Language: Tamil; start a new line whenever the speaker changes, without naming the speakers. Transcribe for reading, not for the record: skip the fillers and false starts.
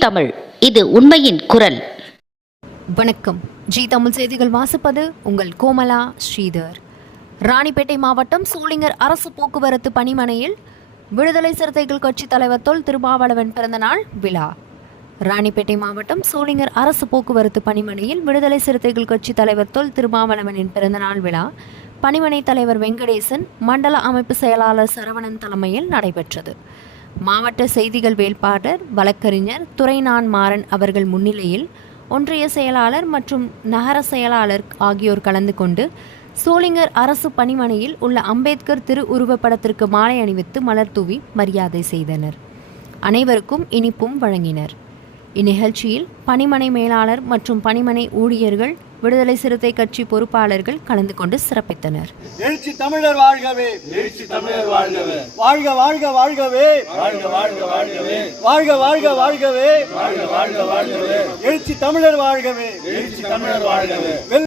தமிழ், இது உண்மையின் குரல்.
வணக்கம். ஜி தமிழ் செய்திகள் வாசிப்பது உங்கள் கோமலா ஸ்ரீதர். ராணிப்பேட்டை மாவட்டம் சோளிங்கர் அரசு போக்குவரத்து பணிமனையில் விடுதலை சிறுத்தைகள் கட்சி தலைவர் தொல் திருமாவளவன் பிறந்தநாள் விழா. ராணிப்பேட்டை மாவட்டம் சோளிங்கர் அரசு போக்குவரத்து பணிமனையில் விடுதலை சிறுத்தைகள் கட்சி தலைவர் தொல் திருமாவளவனின் பிறந்தநாள் விழா பணிமனை தலைவர் வெங்கடேசன், மண்டல அமைப்பு செயலாளர் சரவணன் தலைமையில் நடைபெற்றது. மாவட்ட செய்திகள் வேட்பாளர் வழக்கறிஞர் துரைநான் மாறன் அவர்கள் முன்னிலையில் ஒன்றிய செயலாளர் மற்றும் நகர செயலாளர் ஆகியோர் கலந்து கொண்டு சோளிங்கர் அரசு பணிமனையில் உள்ள அம்பேத்கர் திரு உருவப்படத்திற்கு மாலை அணிவித்து மலர் தூவி மரியாதை செய்தனர். அனைவருக்கும் இனிப்பும் வழங்கினர். இந்நிகழ்ச்சியில் பணிமனை மேலாளர் மற்றும் பணிமனை ஊழியர்கள், விடுதலை சிறுத்தை கட்சி பொறுப்பாளர்கள் கலந்து கொண்டு சிறப்பித்தனர்.
எழுச்சி தமிழர் வாழ்கவே, எழுச்சி தமிழர் வாழ்கவே, வாழ்க வாழ்க வாழ்கவே, வாழ்க வாழ்க வாழ்கவே, வாழ்க வாழ்க வாழ்கவே, வாழ்க வாழ்க வாழ்கவே, எழுச்சி தமிழர் வாழ்கவே, எழுச்சி தமிழர் வாழ்கவே.